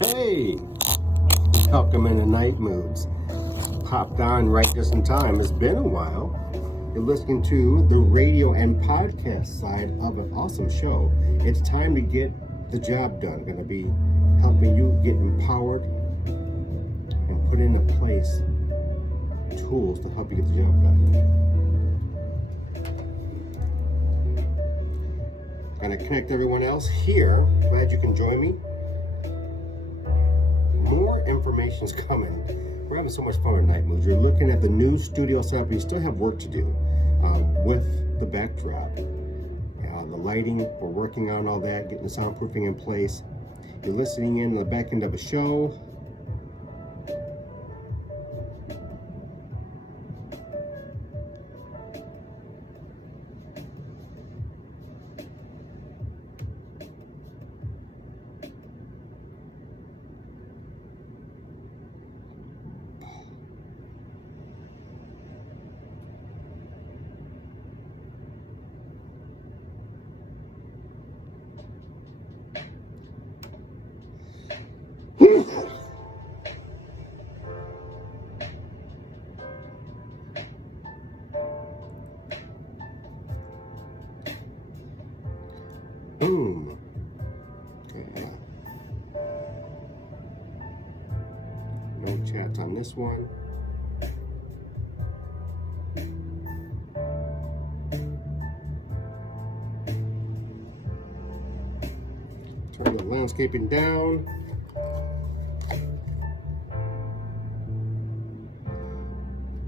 Hey, welcome into Night Moods. Popped on right just in time. It's been a while. You're listening to the radio and podcast side of an awesome show. It's time to get the job done. I'm going to be helping you get empowered and put into place tools to help you get the job done. Going to connect everyone else here. Glad you can join me. More information's coming. We're having so much fun with Night Moods. You're looking at the new studio setup. You still have work to do with the backdrop. The lighting, we're working on all that, getting the soundproofing in place. You're listening in the back end of a show. Boom. Yeah. No chat on this one. Turn the landscaping down.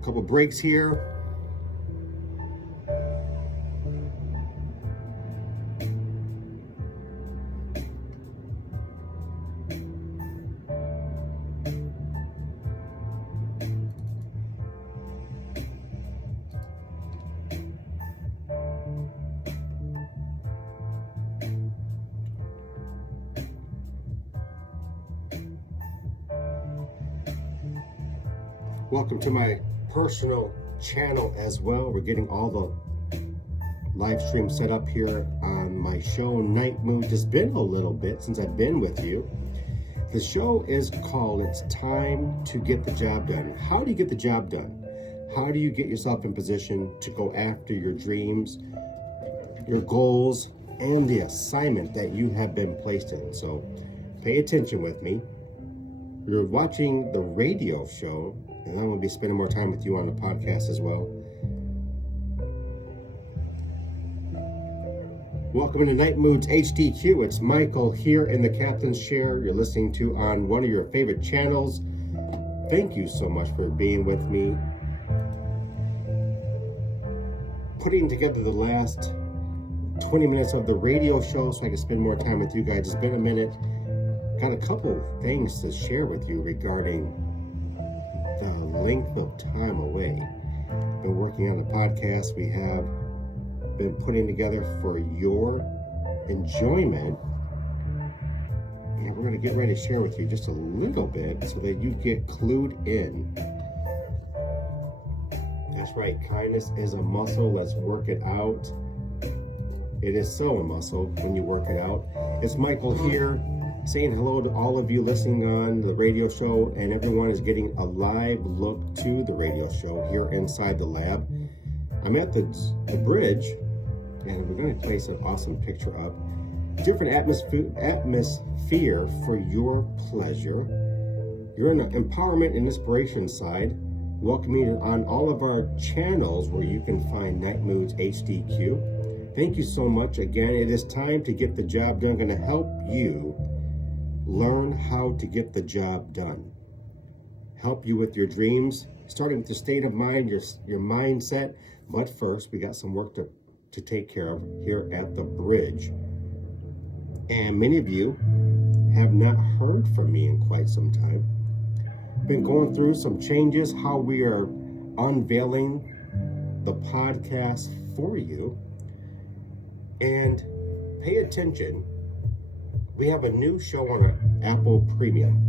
Couple breaks here. Welcome to my personal channel as well. We're getting all the live stream set up here on my show, Night Moods. It's been a little bit since I've been with you. The show is called It's Time to Get the Job Done. How do you get the job done? How do you get yourself in position to go after your dreams, your goals, and the assignment that you have been placed in? So pay attention with me. You're watching the radio show, and I will be spending more time with you on the podcast as well. Welcome to Night Moods HDQ. It's Michael here in the captain's chair. You're listening to on one of your favorite channels. Thank you so much for being with me. Putting together the last 20 minutes of the radio show so I can spend more time with you guys. It's been a minute. Got a couple things to share with you regarding the length of time away. Been working on the podcast we have been putting together for your enjoyment, and we're going to get ready to share with you just a little bit so that you get clued in. That's right, kindness is a muscle. Let's work it out. It is so a muscle when you work it out. It's Michael here, saying hello to all of you listening on the radio show, and everyone is getting a live look to the radio show here inside the lab. I'm at the bridge, and we're going to place an awesome picture up. Different atmosphere for your pleasure. You're in the empowerment and inspiration side. Welcome you on all of our channels where you can find Night Moods HDQ. Thank you so much. Again, it is time to get the job done. I'm going to help you learn how to get the job done. Help you with your dreams, starting with the state of mind, your mindset. But first, we got some work to take care of here at the bridge. And many of you have not heard from me in quite some time. Been going through some changes, how we are unveiling the podcast for you. And pay attention. We have a new show on our Apple Premium.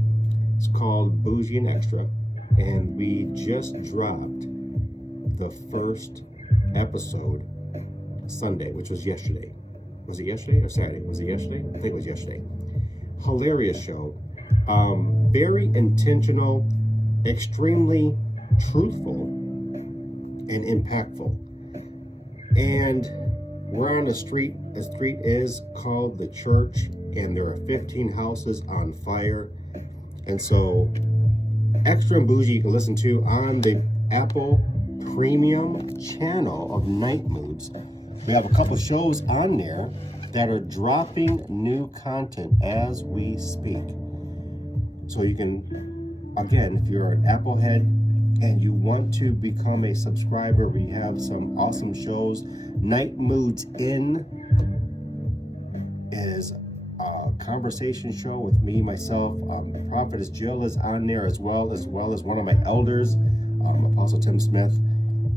It's called Bougie and Extra, and we just dropped the first episode Sunday, which was yesterday. Was it yesterday or Saturday? Was it yesterday? I think it was yesterday. Hilarious show. Very intentional, extremely truthful, and impactful. And we're on a street. The street is called the church, and there are 15 houses on fire. And so, Extra and Bougie you can listen to on the Apple Premium channel of Night Moods. We have a couple shows on there that are dropping new content as we speak. So you can, again, if you're an Apple head and you want to become a subscriber, we have some awesome shows. Night Moods In is a conversation show with me, myself. Prophetess Jill is on there as well as one of my elders, Apostle Tim Smith.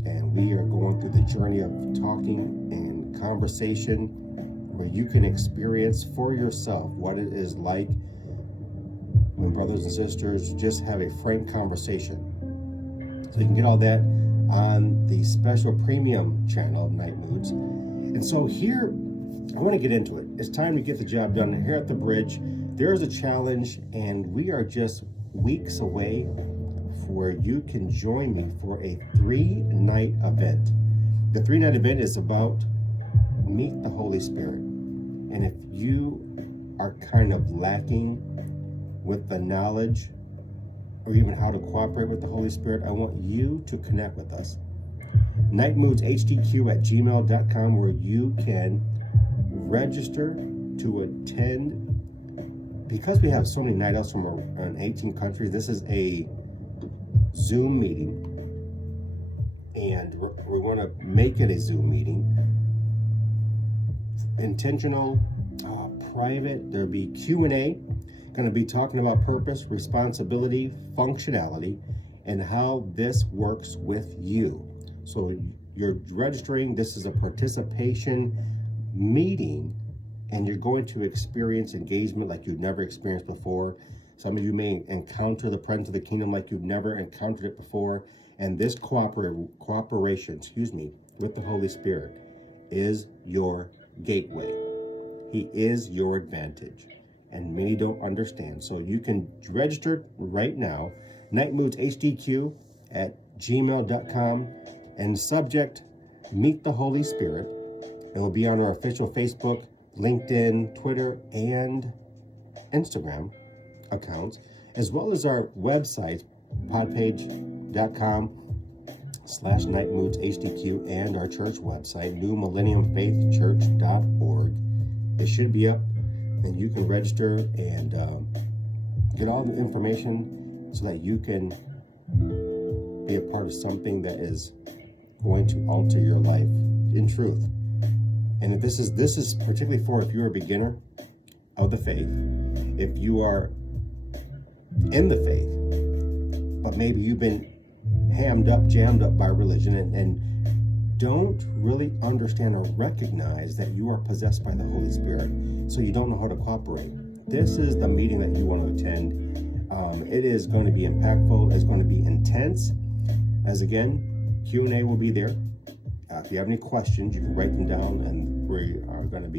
And we are going through the journey of talking and conversation where you can experience for yourself what it is like when brothers and sisters just have a frank conversation. So you can get all that on the special premium channel of Night Moods. And so here, I want to get into it. It's time to get the job done. Here at the bridge, there is a challenge, and we are just weeks away where you can join me for a 3-night event. The 3-night event is about Meet the Holy Spirit. And if you are kind of lacking with the knowledge or even how to cooperate with the Holy Spirit, I want you to connect with us. nightmoodshdq@gmail.com, where you can register to attend. Because we have so many night outs from around 18 countries, this is a Zoom meeting, and we want to make it a Zoom meeting. Intentional, private. There'll be Q&A. Going to be talking about purpose, responsibility, functionality, and how this works with you. So you're registering. This is a participation meeting, and you're going to experience engagement like you've never experienced before. Some of you may encounter the presence of the kingdom like you've never encountered it before. And this cooperation, with the Holy Spirit is your gateway. He is your advantage. And many don't understand. So you can register right now, nightmoodshdq@gmail.com, and subject Meet the Holy Spirit. It will be on our official Facebook, LinkedIn, Twitter, and Instagram accounts, as well as our website, podpage.com/nightmoodshdq, and our church website, newmillenniumfaithchurch.org. It should be up, and you can register and get all the information so that you can be a part of something that is going to alter your life in truth. And this is particularly for if you're a beginner of the faith, if you are in the faith, but maybe you've been jammed up by religion and don't really understand or recognize that you are possessed by the Holy Spirit, so you don't know how to cooperate. This is the meeting that you want to attend. It is going to be impactful. It's going to be intense. As again, Q&A will be there. If you have any questions, you can write them down, and I'm going to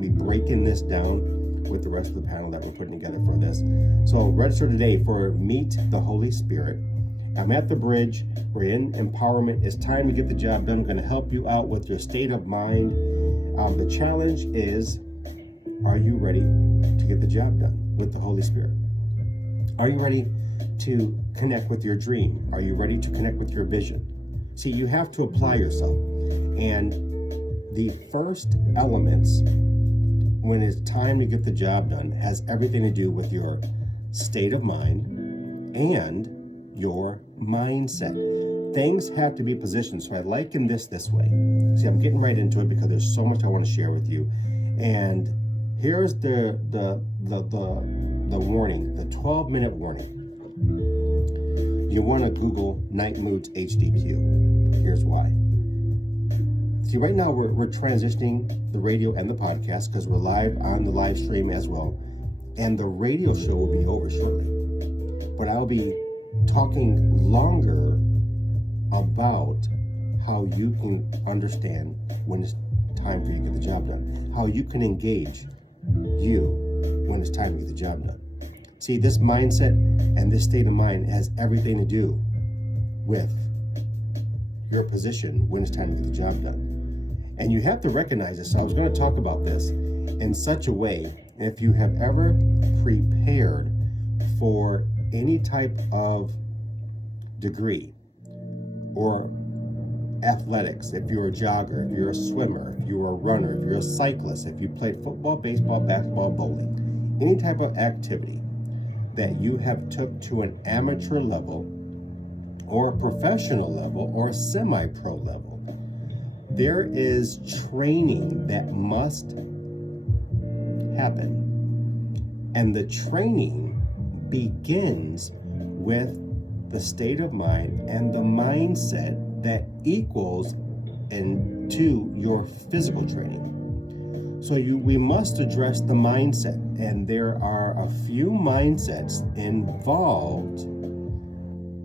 be breaking this down with the rest of the panel that we're putting together for this. So register today for Meet the Holy Spirit. I'm at the bridge. We're in empowerment. It's time to get the job done. I'm going to help you out with your state of mind. The challenge is, are you ready to get the job done with the Holy Spirit? Are you ready to connect with your dream? Are you ready to connect with your vision? See, you have to apply yourself. And the first elements when it's time to get the job done has everything to do with your state of mind and your mindset. Things have to be positioned. So I liken this way. See, I'm getting right into it because there's so much I want to share with you. And here's the warning, the 12-minute warning. You want to Google Night Moods HDQ. Here's why. See, right now we're transitioning the radio and the podcast because we're live on the live stream as well. And the radio show will be over shortly. But I'll be talking longer about how you can understand when it's time for you to get the job done. How you can engage you when it's time to get the job done. See, this mindset and this state of mind has everything to do with your position when it's time to get the job done. And you have to recognize this. So I was going to talk about this in such a way, if you have ever prepared for any type of degree or athletics, if you're a jogger, if you're a swimmer, if you're a runner, if you're a cyclist, if you played football, baseball, basketball, bowling, any type of activity that you have took to an amateur level or a professional level or a semi-pro level, there is training that must happen. And the training begins with the state of mind and the mindset that equals into your physical training. So we must address the mindset, and there are a few mindsets involved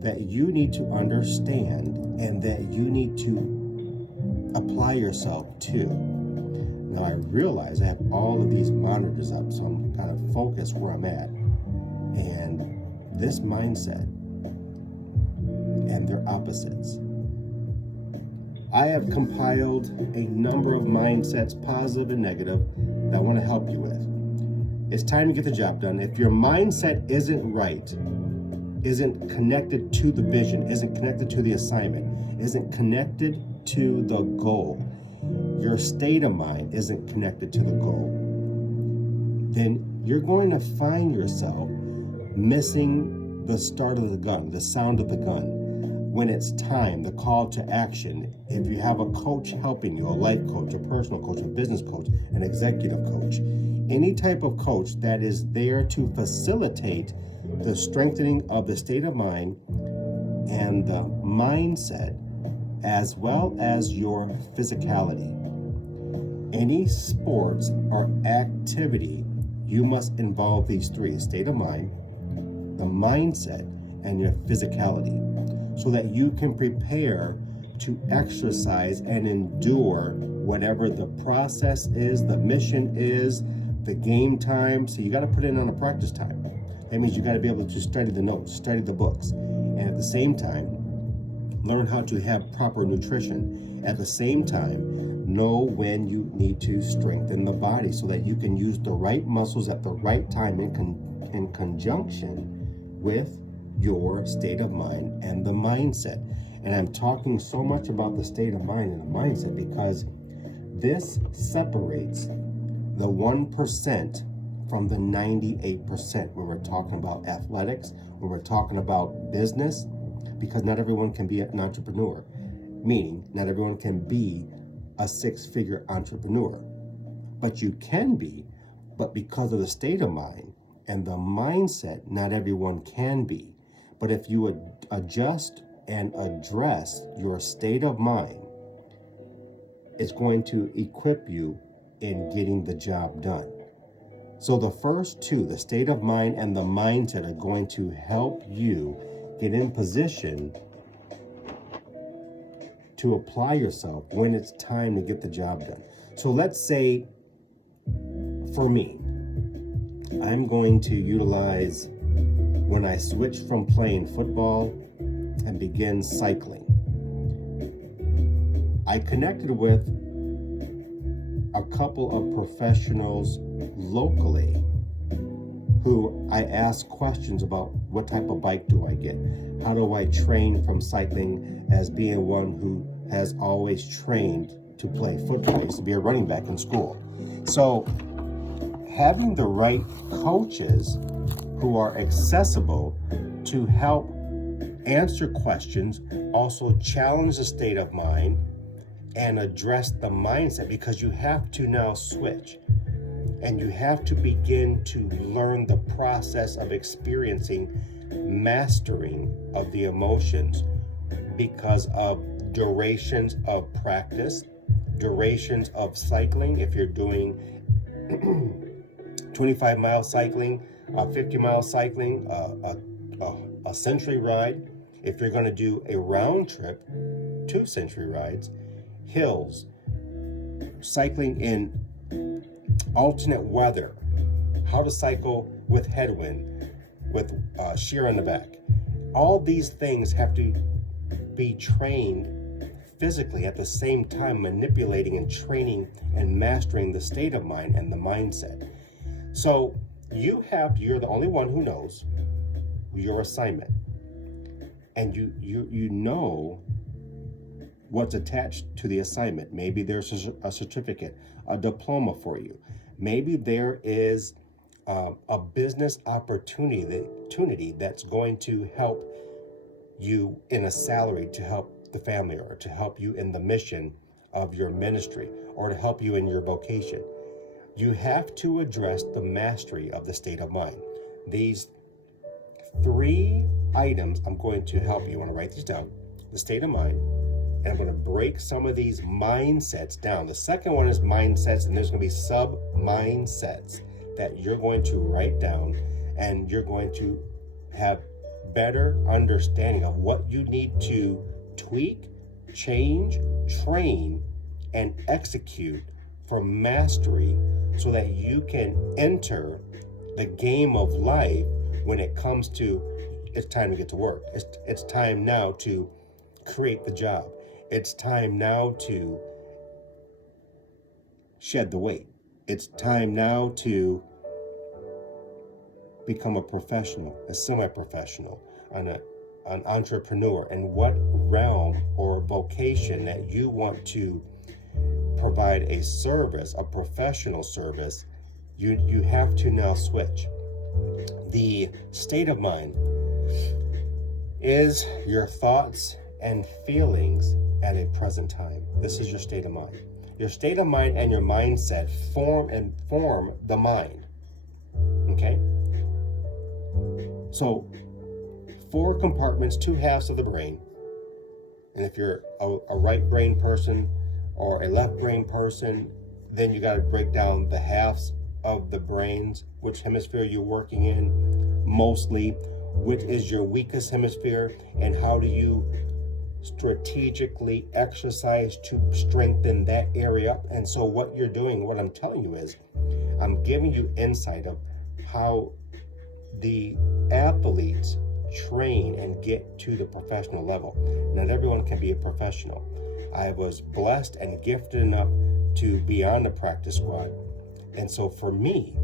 that you need to understand and that you need to apply yourself to. Now I realize I have all of these monitors up, so I'm kind of focused where I'm at. And this mindset and their opposites. I have compiled a number of mindsets, positive and negative, that I want to help you with. It's time to get the job done. If your mindset isn't right, isn't connected to the vision, isn't connected to the assignment, isn't connected to the goal, your state of mind isn't connected to the goal, then you're going to find yourself missing the start of the gun, the sound of the gun. When it's time, the call to action. If you have a coach helping you, a life coach, a personal coach, a business coach, an executive coach, any type of coach that is there to facilitate the strengthening of the state of mind and the mindset, as well as your physicality. Any sports or activity, you must involve these three: state of mind, the mindset, and your physicality, so that you can prepare to exercise and endure whatever the process is, the mission is, the game time. So you got to put it on a practice time. That means you got to be able to study the notes, study the books, and at the same time, learn how to have proper nutrition. At the same time, know when you need to strengthen the body so that you can use the right muscles at the right time in conjunction with your state of mind and the mindset. And I'm talking so much about the state of mind and the mindset because this separates the 1% from the 98% when we're talking about athletics, when we're talking about business, because not everyone can be an entrepreneur, meaning not everyone can be a six-figure entrepreneur. But you can be, but because of the state of mind and the mindset, not everyone can be. But if you would adjust and address your state of mind, it's going to equip you in getting the job done. So the first two, the state of mind and the mindset, are going to help you get in position to apply yourself when it's time to get the job done. So let's say, for me, I'm going to utilize when I switch from playing football and begin cycling. I connected with a couple of professionals locally who I asked questions about: what type of bike do I get? How do I train from cycling as being one who has always trained to play football? I used to be a running back in school. So having the right coaches who are accessible to help answer questions, also challenge the state of mind and address the mindset, because you have to now switch and you have to begin to learn the process of experiencing mastering of the emotions because of durations of practice, durations of cycling. If you're doing 25-mile cycling, 50-mile cycling, a century ride. If you're going to do a round trip, 2 century rides, hills, cycling in alternate weather, how to cycle with headwind, with shear on the back. All these things have to be trained physically at the same time, manipulating and training and mastering the state of mind and the mindset. So you're the only one who knows your assignment, and you know what's attached to the assignment. Maybe there's a certificate, a diploma for you. Maybe there is a business opportunity that's going to help you in a salary, to help the family, or to help you in the mission of your ministry, or to help you in your vocation. You have to address the mastery of the state of mind. These 3 items I'm going to help you. I want to write these down. The state of mind, and I'm going to break some of these mindsets down. The second one is mindsets, and there's going to be sub-mindsets that you're going to write down, and you're going to have better understanding of what you need to tweak, change, train, and execute for mastery, so that you can enter the game of life when it comes to it's time to get to work. It's time now to create the job. It's time now to shed the weight. It's time now to become a professional, a semi-professional, an entrepreneur, and what realm or vocation that you want to provide a service, a professional service, you have to now switch. The state of mind is your thoughts and feelings at a present time. This is your state of mind. Your state of mind and your mindset form the mind. Okay? So 4 compartments, 2 halves of the brain. And if you're a right brain person or a left brain person, then you got to break down the halves of the brains, which hemisphere you're working in mostly, which is your weakest hemisphere, and how do you strategically exercise to strengthen that area up. And so what you're doing, what I'm telling you is, I'm giving you insight of how the athletes train and get to the professional level. Not everyone can be a professional. I was blessed and gifted enough to be on the practice squad. And so for me,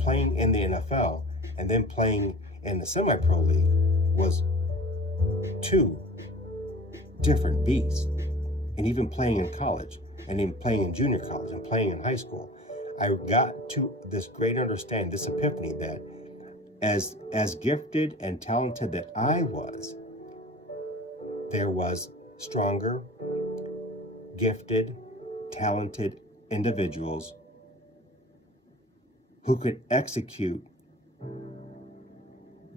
playing in the NFL and then playing in the semi-pro league was 2 different beasts. And even playing in college, and then playing in junior college, and playing in high school, I got to this great understanding, this epiphany, that as gifted and talented that I was, there was stronger, gifted, talented individuals who could execute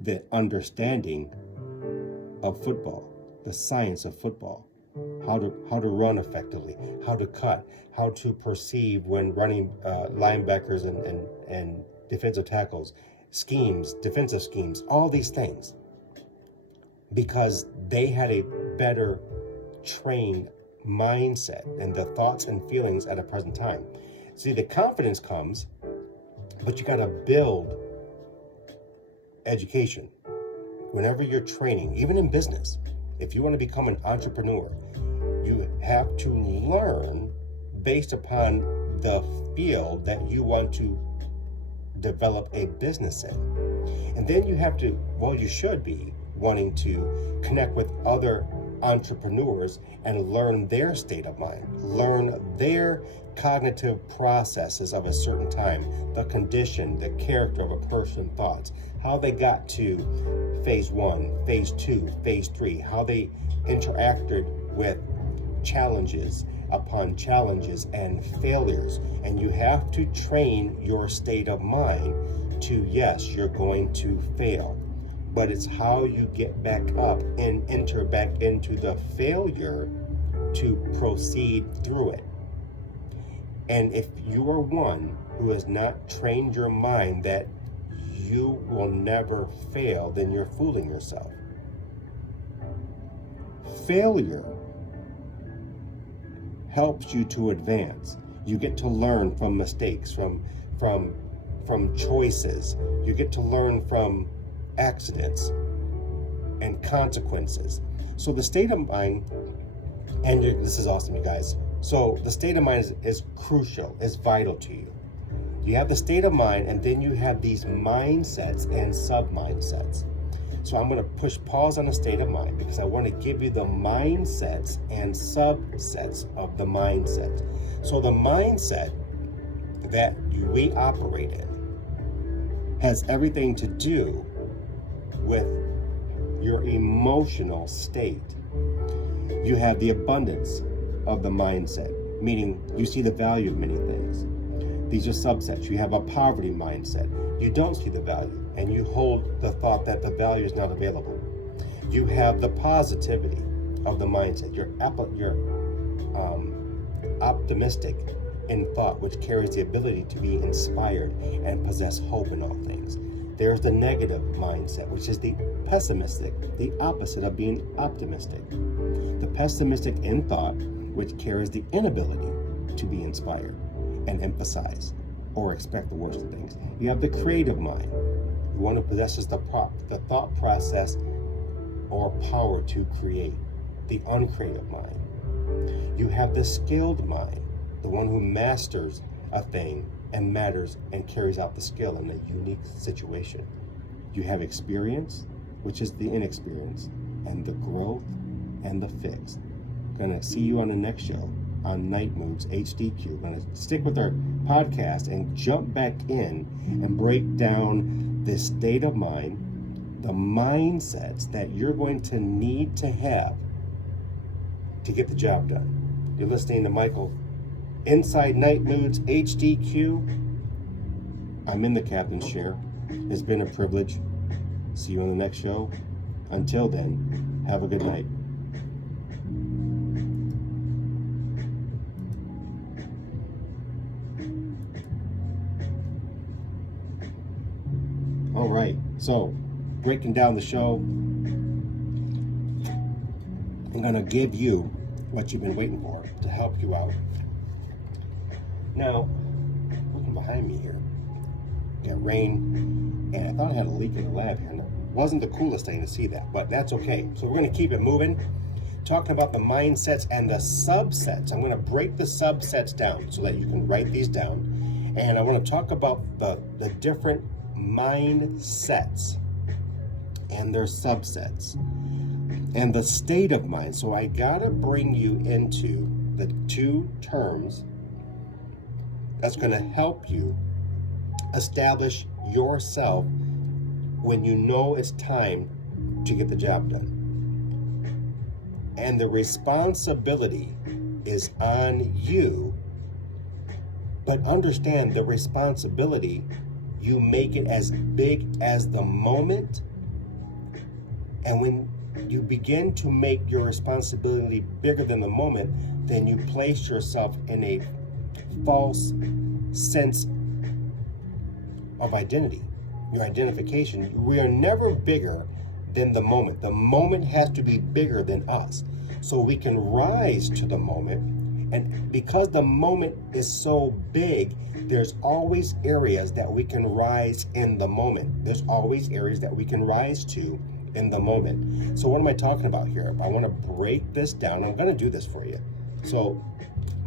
the understanding of football, the science of football, how to run effectively, how to cut, how to perceive when running linebackers and defensive tackles, schemes, defensive schemes, all these things, because they had a better trained mindset and the thoughts and feelings at a present time. See, the confidence comes, but you got to build education. Whenever you're training, even in business, if you want to become an entrepreneur, you have to learn based upon the field that you want to develop a business in. And then you have to, you should be wanting to connect with other entrepreneurs and learn their state of mind, learn their cognitive processes of a certain time, the condition, the character of a person, thoughts, how they got to phase 1, phase 2, phase 3, how they interacted with challenges upon challenges and failures. And you have to train your state of mind to, yes, you're going to fail, but it's how you get back up and enter back into the failure to proceed through it. And if you are one who has not trained your mind that you will never fail, then you're fooling yourself. Failure helps you to advance. You get to learn from mistakes, from choices. You get to learn from accidents, and consequences. So the state of mind, and this is awesome, you guys. So the state of mind is crucial, is vital to you. You have the state of mind, and then you have these mindsets and sub-mindsets. So I'm going to push pause on the state of mind because I want to give you the mindsets and subsets of the mindset. So the mindset that we operate in has everything to do with your emotional state. You have the abundance of the mindset, meaning you see the value of many things. These are subsets. You have a poverty mindset. You don't see the value, and you hold the thought that the value is not available. You have the positivity of the mindset. You're optimistic in thought, which carries the ability to be inspired and possess hope in all things. There's the negative mindset, which is the pessimistic, the opposite of being optimistic. The pessimistic in thought, which carries the inability to be inspired and emphasize or expect the worst of things. You have the creative mind, the one who possesses the thought process or power to create, the uncreative mind. You have the skilled mind, the one who masters a thing and matters and carries out the skill in a unique situation. You have experience, which is the inexperience, and the growth and the fix. Gonna see you on the next show on Night Moves HDQ. Gonna stick with our podcast and jump back in and break down this state of mind, the mindsets that you're going to need to have to get the job done. You're listening to Michael inside Night Moods HDQ. I'm in the captain's chair. It's been a privilege. See you on the next show. Until then, have a good night. All right, so breaking down the show, I'm going to give you what you've been waiting for to help you out. Now, looking behind me here, got rain, and I thought I had a leak in the lab here. And it wasn't the coolest thing to see that, but that's okay. So we're going to keep it moving, talking about the mindsets and the subsets. I'm going to break the subsets down so that you can write these down. And I want to talk about the different mindsets and their subsets and the state of mind. So I got to bring you into the two terms that's going to help you establish yourself when you know it's time to get the job done. And the responsibility is on you, but understand the responsibility, you make it as big as the moment. And when you begin to make your responsibility bigger than the moment, then you place yourself in a false sense of identity, your identification. We are never bigger than the moment. The moment has to be bigger than us so we can rise to the moment. And because the moment is so big, there's always areas that we can rise in the moment. There's always areas that we can rise to in the moment. So what am I talking about here? I want to break this down. I'm going to do this for you. So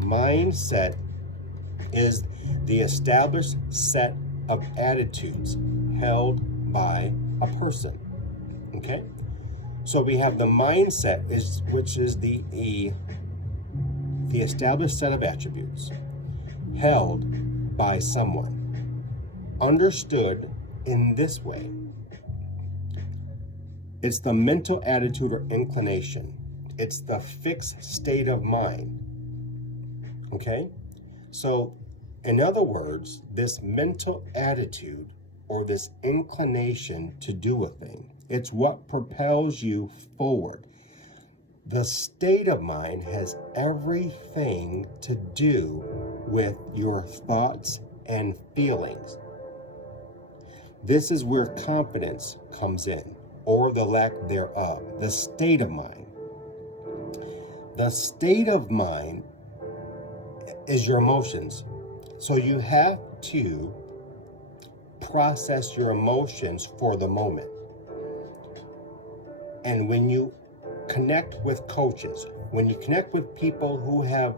mindset is the established set of attitudes held by a person. Okay? So we have the mindset, which is the established set of attributes held by someone. Understood in this way, it's the mental attitude or inclination. It's the fixed state of mind. Okay? So, in other words, this mental attitude or this inclination to do a thing, it's what propels you forward. The state of mind has everything to do with your thoughts and feelings. This is where confidence comes in, or the lack thereof. The state of mind. The state of mind is your emotions. So you have to process your emotions for the moment. And when you connect with coaches, when you connect with people who have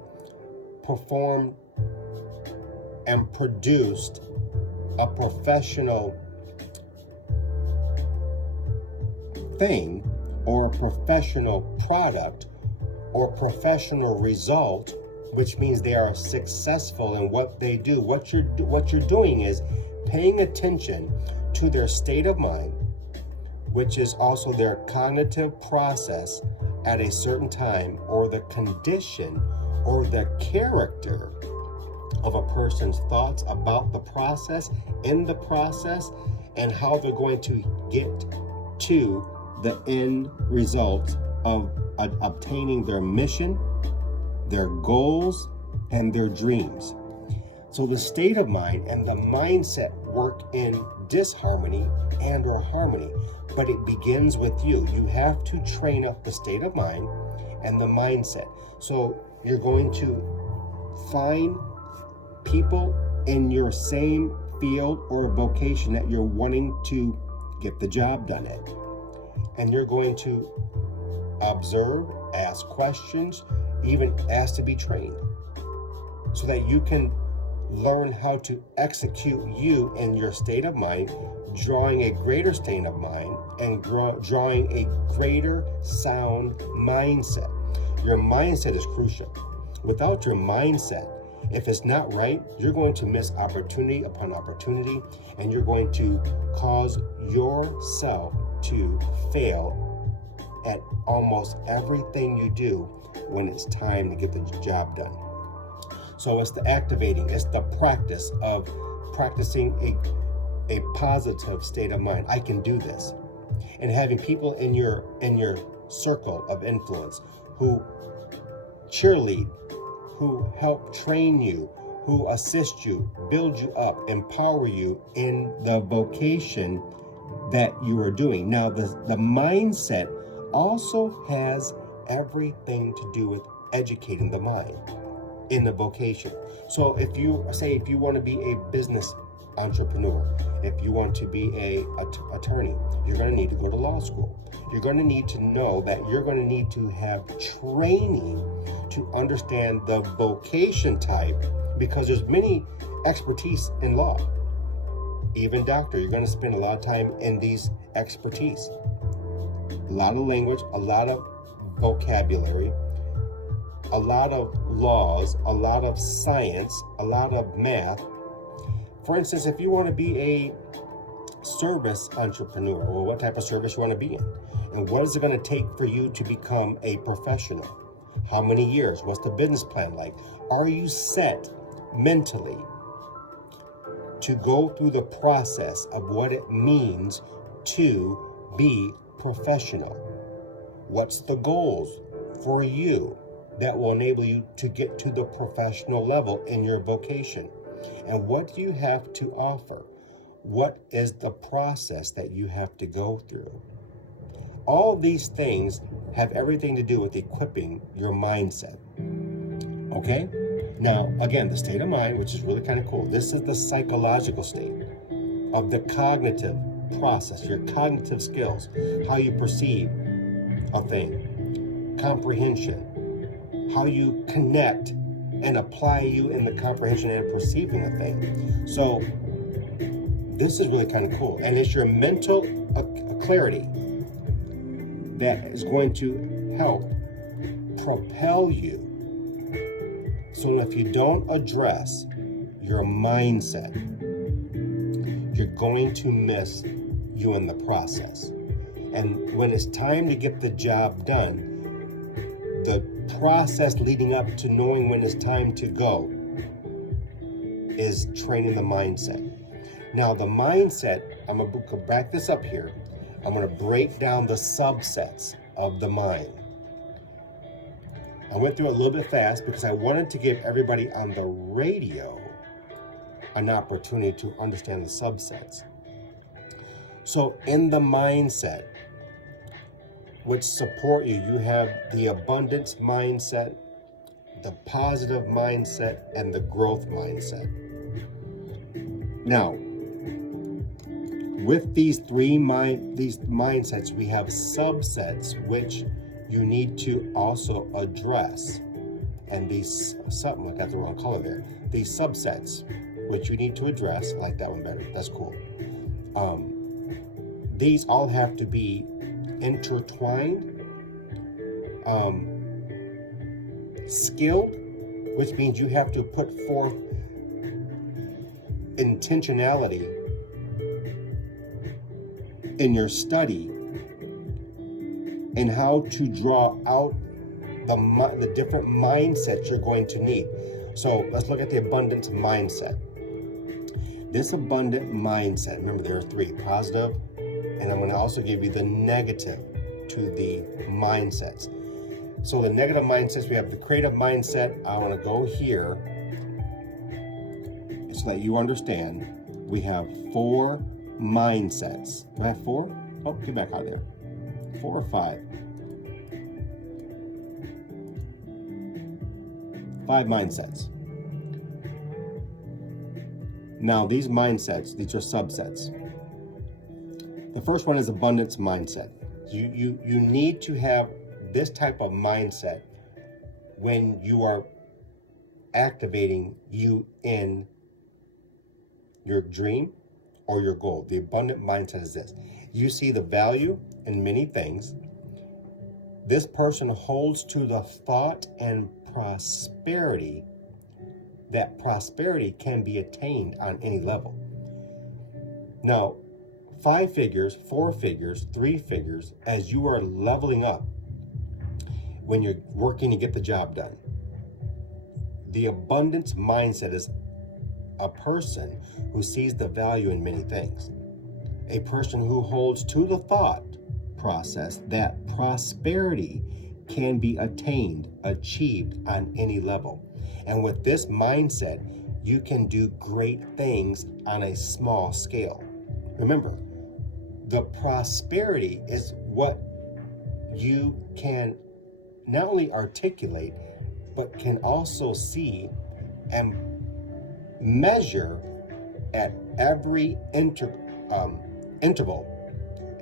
performed and produced a professional thing or a professional product or professional result, which means they are successful in what they do, what you're doing is paying attention to their state of mind, which is also their cognitive process at a certain time, or the condition or the character of a person's thoughts about the process, in the process, and how they're going to get to the end result of obtaining their mission, their goals, and their dreams. So the state of mind and the mindset work in disharmony and or harmony, but it begins with you. You have to train up the state of mind and the mindset. So you're going to find people in your same field or vocation that you're wanting to get the job done at. And you're going to observe, ask questions, even ask to be trained, so that you can learn how to execute you in your state of mind, drawing a greater state of mind and drawing a greater sound mindset. Your mindset is crucial. Without your mindset, if it's not right, you're going to miss opportunity upon opportunity, and you're going to cause yourself to fail at almost everything you do when it's time to get the job done. So it's the activating, it's the practice of practicing a positive state of mind. I can do this. And having people in your circle of influence who cheerlead, who help train you, who assist you, build you up, empower you in the vocation that you are doing. Now, the mindset also has everything to do with educating the mind in the vocation. So if you want to be a business entrepreneur, if you want to be a attorney, you're going to need to go to law school. You're going to need to know that you're going to need to have training to understand the vocation type, because there's many expertise in law. Even doctor, you're going to spend a lot of time in these expertise. A lot of language, a lot of vocabulary, a lot of laws, a lot of science, a lot of math. For instance, if you want to be a service entrepreneur, or what type of service you want to be in, and what is it going to take for you to become a professional? How many years? What's the business plan like? Are you set mentally to go through the process of what it means to be professional? What's the goals for you that will enable you to get to the professional level in your vocation? And what do you have to offer? What is the process that you have to go through? All these things have everything to do with equipping your mindset. Okay? Now, again, the state of mind, which is really kind of cool. This is the psychological state of the cognitive process, your cognitive skills, how you perceive a thing, comprehension, how you connect and apply you in the comprehension and perceiving a thing. So this is really kind of cool. And it's your mental clarity that is going to help propel you. So if you don't address your mindset, you're going to miss you in the process. And when it's time to get the job done, the process leading up to knowing when it's time to go is training the mindset. Now, the mindset, I'm going to back this up here. I'm going to break down the subsets of the mind. I went through it a little bit fast because I wanted to give everybody on the radio an opportunity to understand the subsets. So in the mindset, which support you, you have the abundance mindset, the positive mindset, and the growth mindset. Now, With these these mindsets, we have subsets which you need to also address. And these, something, I got the wrong color there. These subsets, which you need to address, I like that one better, that's cool. These all have to be intertwined, skilled, which means you have to put forth intentionality in your study and how to draw out the different mindsets you're going to need. So let's look at the abundance mindset. This abundant mindset, remember there are three: positive, and I'm going to also give you the negative to the mindsets. So the negative mindsets, we have the creative mindset. I want to go here so that you understand. We have 4 mindsets. Do I have 4? Oh, get back out of there. 4 or 5? 5 mindsets. Now, these mindsets, these are subsets. The first one is abundance mindset. You need to have this type of mindset when you are activating you in your dream or your goal. The abundant mindset is this: you see the value in many things. This person holds to the thought and prosperity, that prosperity can be attained on any level. Now, 5 figures, 4 figures, 3 figures, as you are leveling up when you're working to get the job done. The abundance mindset is a person who sees the value in many things. A person who holds to the thought process that prosperity can be attained, achieved on any level. And with this mindset, you can do great things on a small scale. Remember, the prosperity is what you can not only articulate, but can also see and measure at every interval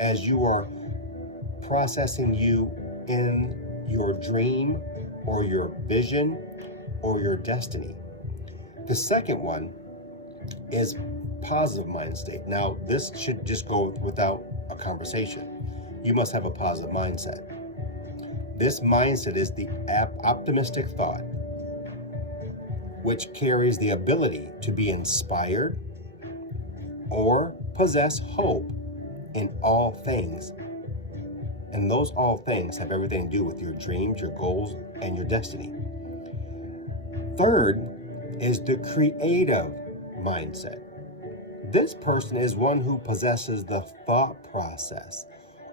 as you are processing you in your dream or your vision or your destiny. The second one is positive mind state. Now, this should just go without a conversation. You must have a positive mindset. This mindset is the optimistic thought, which carries the ability to be inspired or possess hope in all things. And those all things have everything to do with your dreams, your goals, and your destiny. Third is the creative mindset. This person is one who possesses the thought process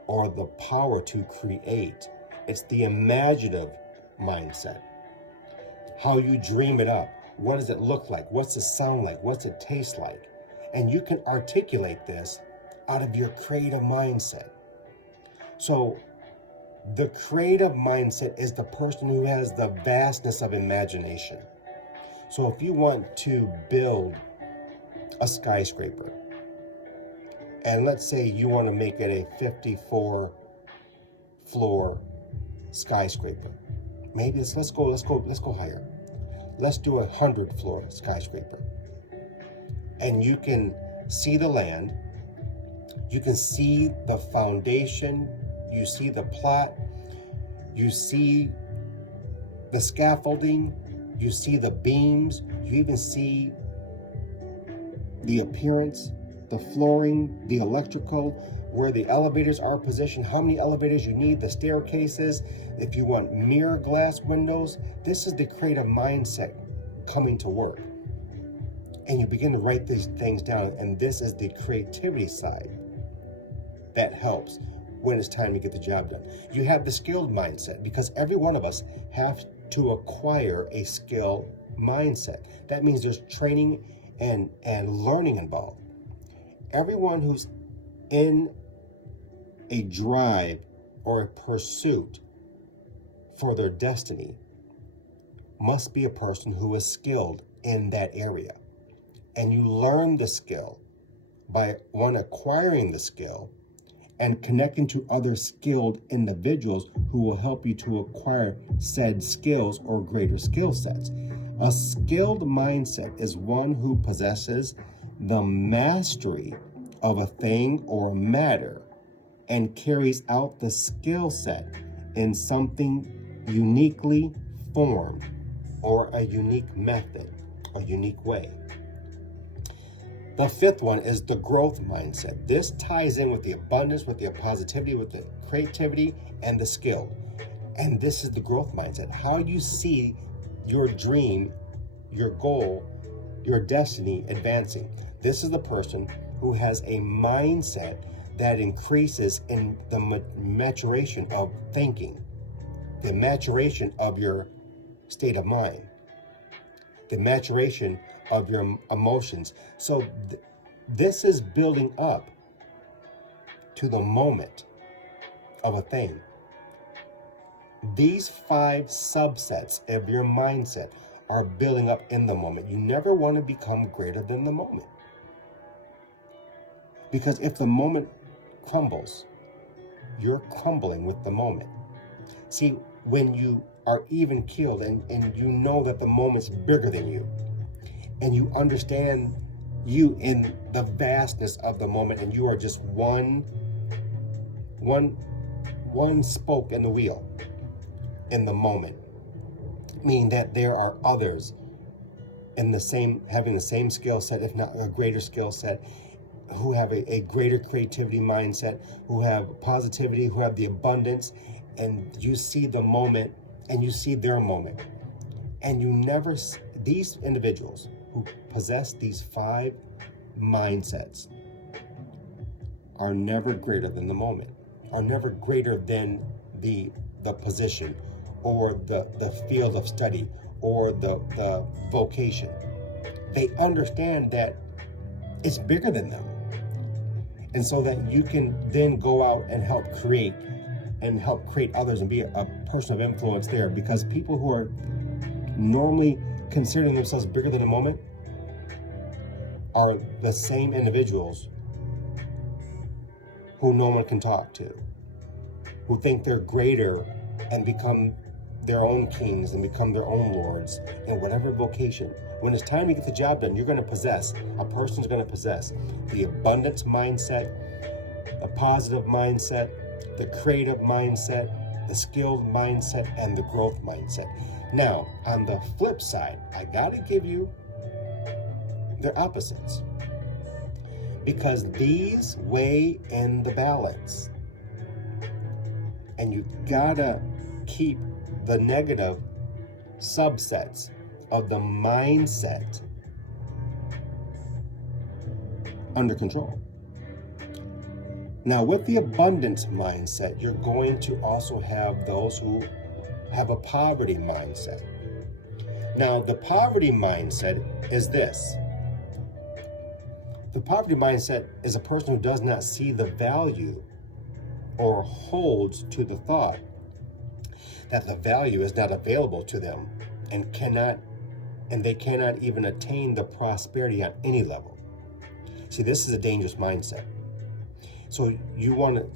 or the power to create. It's the imaginative mindset. How you dream it up. What does it look like? What's it sound like? What's it taste like? And you can articulate this out of your creative mindset. So the creative mindset is the person who has the vastness of imagination. So if you want to build a skyscraper, and let's say you want to make it a 54-floor skyscraper. Maybe let's go higher. Let's do a 100-floor skyscraper. And you can see the land, you can see the foundation, you see the plot, you see the scaffolding, you see the beams, you even see the appearance, the flooring, the electrical, where the elevators are positioned, how many elevators you need, the staircases, if you want mirror glass windows. This is the creative mindset coming to work. And you begin to write these things down, and this is the creativity side that helps when it's time to get the job done. You have the skilled mindset, because every one of us have to acquire a skill mindset. That means there's training and learning involved. Everyone who's in a drive or a pursuit for their destiny must be a person who is skilled in that area. And you learn the skill by one acquiring the skill and connecting to other skilled individuals who will help you to acquire said skills or greater skill sets. A skilled mindset is one who possesses the mastery of a thing or matter and carries out the skill set in something uniquely formed or a unique method, a unique way. The fifth one is the growth mindset. This ties in with the abundance, with the positivity, with the creativity, and the skill. And this is the growth mindset. How you see your dream, your goal, your destiny advancing. This is the person who has a mindset that increases in the maturation of thinking, the maturation of your state of mind, the maturation of your emotions. So this is building up to the moment of a thing. These 5 subsets of your mindset are building up in the moment. You never want to become greater than the moment. Because if the moment crumbles, you're crumbling with the moment. See, when you are even keeled and you know that the moment's bigger than you, and you understand you in the vastness of the moment, and you are just one spoke in the wheel in the moment, meaning that there are others in the same, having the same skill set, if not a greater skill set, who have a greater creativity mindset, who have positivity, who have the abundance, and you see the moment and you see their moment. And you never, these individuals who possess these 5 mindsets are never greater than the moment, are never greater than the position or the field of study or the vocation. They understand that it's bigger than them. And so that you can then go out and help create others and be a person of influence there. Because people who are normally considering themselves bigger than the moment are the same individuals who no one can talk to, who think they're greater and become their own kings and become their own lords in whatever vocation. When it's time to get the job done, you're going to possess, a person's going to possess the abundance mindset, the positive mindset, the creative mindset, the skilled mindset, and the growth mindset. Now, on the flip side, I got to give you their opposites, because these weigh in the balance, and you gotta keep the negative subsets of the mindset under control. Now, with the abundance mindset, you're going to also have those who have a poverty mindset. Now, the poverty mindset is this. The poverty mindset is a person who does not see the value or holds to the thought that the value is not available to them and they cannot even attain the prosperity on any level. See, this is a dangerous mindset. So you want to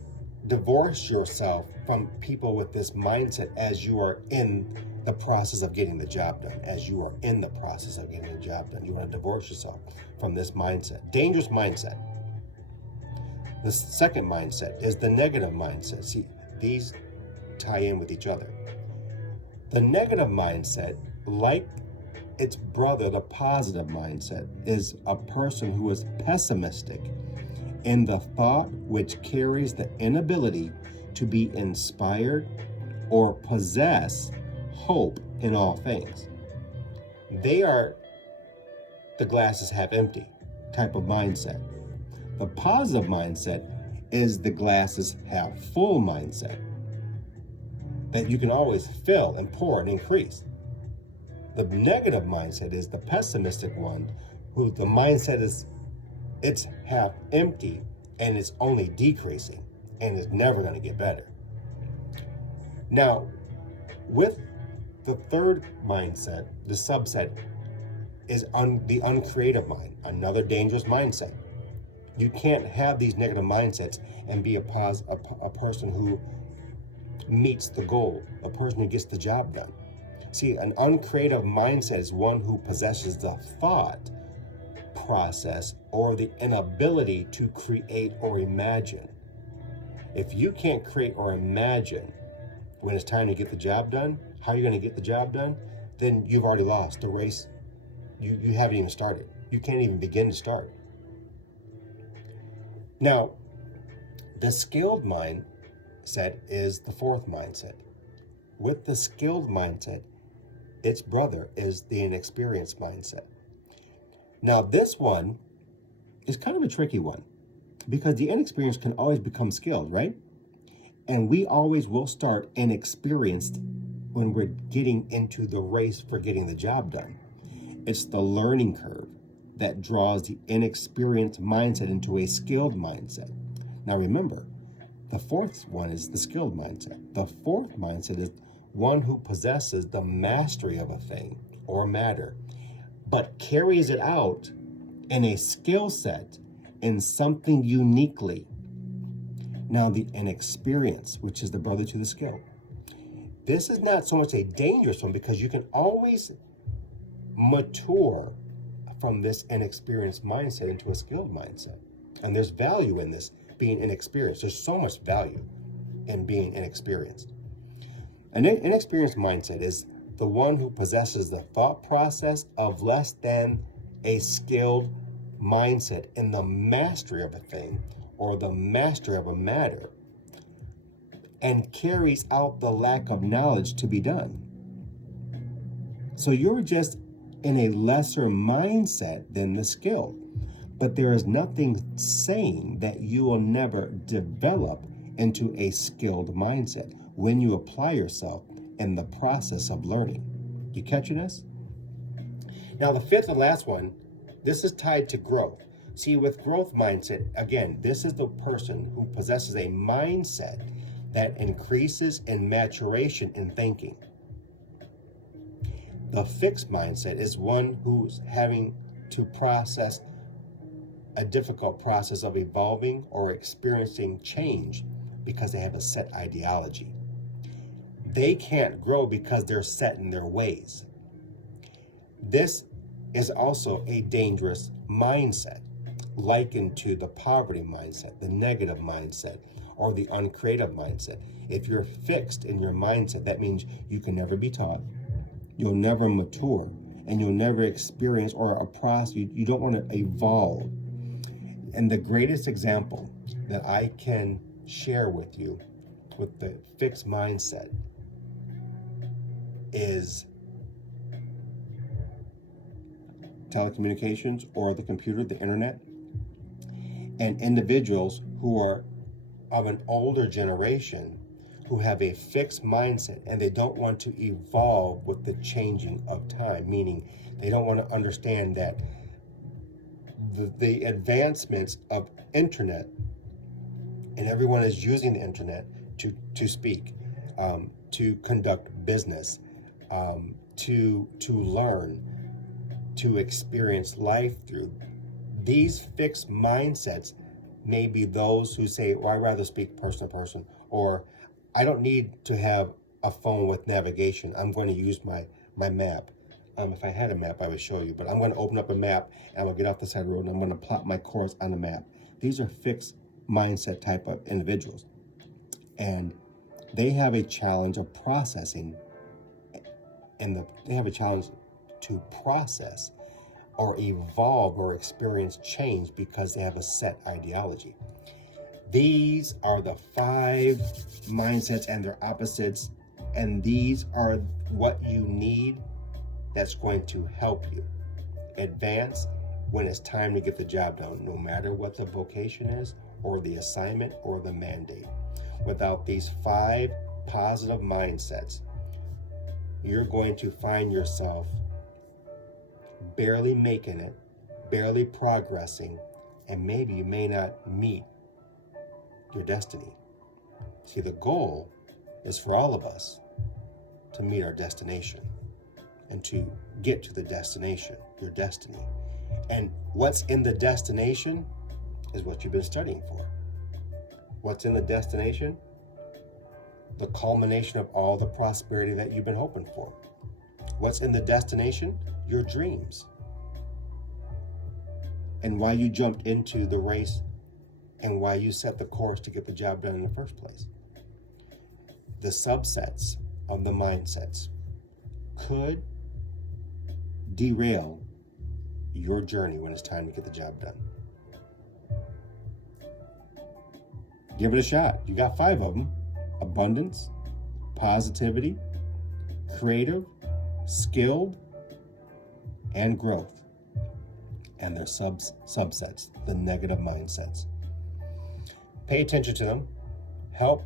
divorce yourself from people with this mindset as you are in the process of getting the job done. As you are in the process of getting the job done, you want to divorce yourself from this mindset. Dangerous mindset. The second mindset is the negative mindset. See, these tie in with each other. The negative mindset, like its brother, the positive mindset, is a person who is pessimistic in the thought, which carries the inability to be inspired or possess hope in all things. They are the glass is half empty type of mindset. The positive mindset is the glass is half full mindset, that you can always fill and pour and increase. The negative mindset is the pessimistic one, who the mindset is it's half empty and it's only decreasing and it's never going to get better. Now, with the third mindset, the subset is the uncreative mind, another dangerous mindset. You can't have these negative mindsets and be a person who meets the goal, a person who gets the job done. See, an uncreative mindset is one who possesses the thought process or the inability to create or imagine. If you can't create or imagine when it's time to get the job done, how are you going to get the job done? Then you've already lost the race. You haven't even started. You can't even begin to start. Now, the skilled mindset is the fourth mindset. With the skilled mindset, its brother is the inexperienced mindset. Now, this one is kind of a tricky one because the inexperienced can always become skilled, right? And we always will start inexperienced when we're getting into the race for getting the job done. It's the learning curve that draws the inexperienced mindset into a skilled mindset. Now remember, the fourth one is the skilled mindset. The fourth mindset is one who possesses the mastery of a thing or matter, but carries it out in a skill set in something uniquely. Now the inexperienced, which is the brother to the skill. This is not so much a dangerous one because you can always mature from this inexperienced mindset into a skilled mindset. And there's value in this being inexperienced. There's so much value in being inexperienced. An inexperienced mindset is the one who possesses the thought process of less than a skilled mindset in the mastery of a thing or the mastery of a matter and carries out the lack of knowledge to be done. So you're just in a lesser mindset than the skilled, but there is nothing saying that you will never develop into a skilled mindset when you apply yourself in the process of learning. You catching this? Now, the fifth and last one, this is tied to growth. See, with growth mindset, again, this is the person who possesses a mindset that increases in maturation in thinking. The fixed mindset is one who's having to process a difficult process of evolving or experiencing change because they have a set ideology. They can't grow because they're set in their ways. This is also a dangerous mindset, likened to the poverty mindset, the negative mindset, or the uncreative mindset. If you're fixed in your mindset, that means you can never be taught, you'll never mature, and you'll never experience or a process. You don't want to evolve. And the greatest example that I can share with you with the fixed mindset is telecommunications or the computer, the internet, and individuals who are of an older generation who have a fixed mindset and they don't want to evolve with the changing of time, meaning they don't want to understand that the advancements of internet, and everyone is using the internet to speak, to conduct business, to learn, to experience life through. These fixed mindsets may be those who say, well, I'd rather speak person to person, or I don't need to have a phone with navigation. I'm going to use my map. If I had a map, I would show you, but I'm going to open up a map and I'm going to get off the side of the road and I'm going to plot my course on the map. These are fixed mindset type of individuals. And they have a challenge of processing, and they have a challenge to process or evolve or experience change because they have a set ideology. These are the 5 mindsets and their opposites, and these are what you need that's going to help you advance when it's time to get the job done, no matter what the vocation is or the assignment or the mandate. Without these 5 positive mindsets, you're going to find yourself barely making it, barely progressing, and maybe you may not meet your destiny. See, the goal is for all of us to meet our destination and to get to the destination, your destiny. And what's in the destination is what you've been studying for. What's in the destination? The culmination of all the prosperity that you've been hoping for. What's in the destination? Your dreams. And why you jumped into the race and why you set the course to get the job done in the first place. The subsets of the mindsets could derail your journey when it's time to get the job done. Give it a shot. You got 5 of them. Abundance, positivity, creative, skilled, and growth. And their subsets, the negative mindsets. Pay attention to them. Help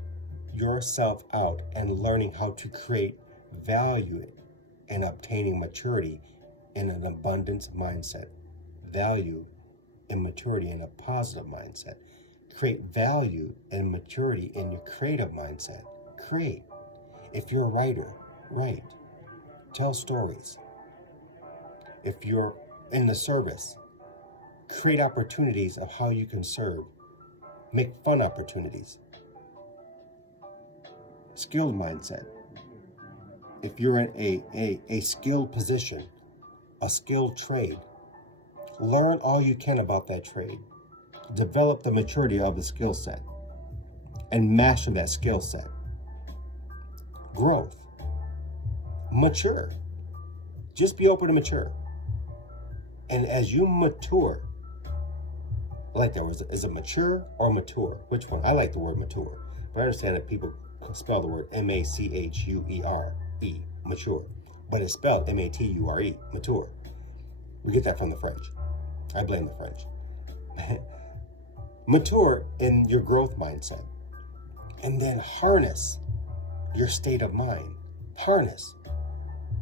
yourself out and learning how to create value and obtaining maturity in an abundance mindset. Value and maturity in a positive mindset. Create value and maturity in your creative mindset. Create. If you're a writer, write. Tell stories. If you're in the service, create opportunities of how you can serve. Make fun opportunities. Skilled mindset. If you're in a skilled position, a skilled trade, learn all you can about that trade. Develop the maturity of the skill set and master that skill set. Growth. Mature. Just be open to mature. And as you mature, I like that word. Is it mature or mature? Which one? I like the word mature. But I understand that people spell the word M-A-C-H-U-E-R-E, mature. But it's spelled M-A-T-U-R-E, mature. We get that from the French. I blame the French. Mature in your growth mindset. And then harness your state of mind. Harness.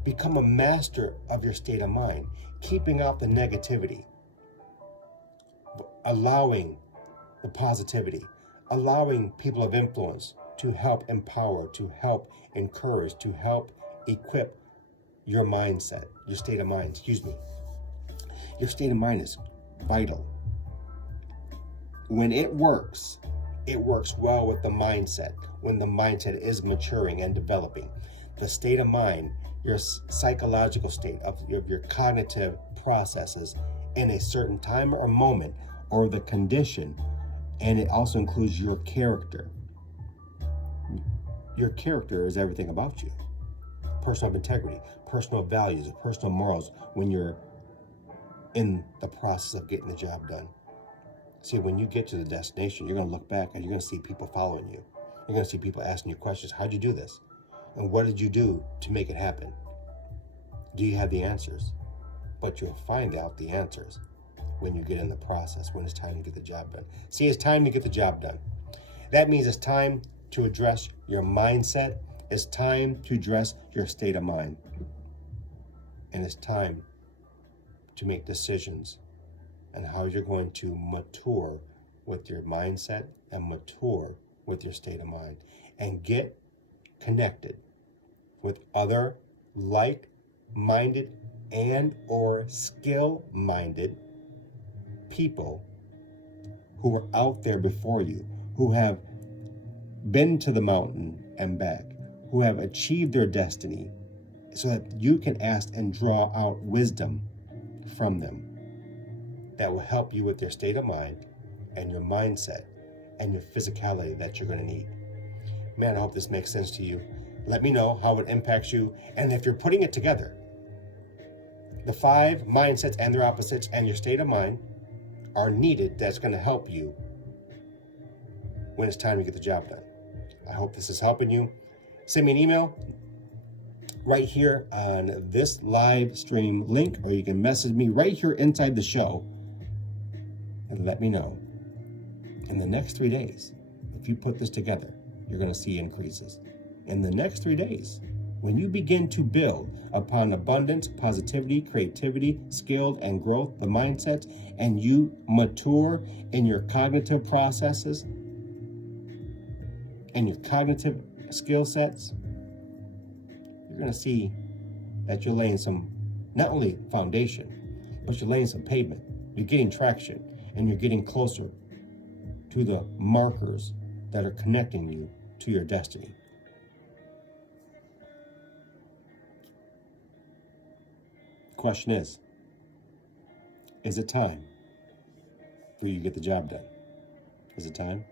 Become a master of your state of mind. Keeping out the negativity. Allowing the positivity. Allowing people of influence to help empower, to help encourage, to help equip your mindset, your state of mind, Your state of mind is vital. When it works well with the mindset, when the mindset is maturing and developing. The state of mind, your psychological state of your cognitive processes in a certain time or moment or the condition, and it also includes your character. Your character is everything about you. Personal integrity, personal values, personal morals when you're in the process of getting the job done. See, when you get to the destination, you're going to look back and you're going to see people following you. You're going to see people asking you questions. How'd you do this? And what did you do to make it happen? Do you have the answers? But you'll find out the answers when you get in the process, when it's time to get the job done. See, it's time to get the job done. That means it's time to address your mindset. It's time to address your state of mind. And it's time to make decisions on how you're going to mature with your mindset and mature with your state of mind and get connected with other like-minded and or skill-minded people who are out there before you, who have been to the mountain and back, who have achieved their destiny, so that you can ask and draw out wisdom from them that will help you with your state of mind and your mindset and your physicality that you're going to need. Man, I hope this makes sense to you. Let me know how it impacts you. And if you're putting it together, the 5 mindsets and their opposites and your state of mind are needed. That's going to help you when it's time to get the job done. I hope this is helping you. Send me an email right here on this live stream link, or you can message me right here inside the show and let me know. In the next 3 days, if you put this together, you're going to see increases. In the next 3 days, when you begin to build upon abundance, positivity, creativity, skilled, and growth, the mindsets, and you mature in your cognitive processes and your cognitive skill sets, you're going to see that you're laying some, not only foundation, but you're laying some pavement. You're getting traction, and you're getting closer to the markers that are connecting you to your destiny. The question is it time for you to get the job done? Is it time?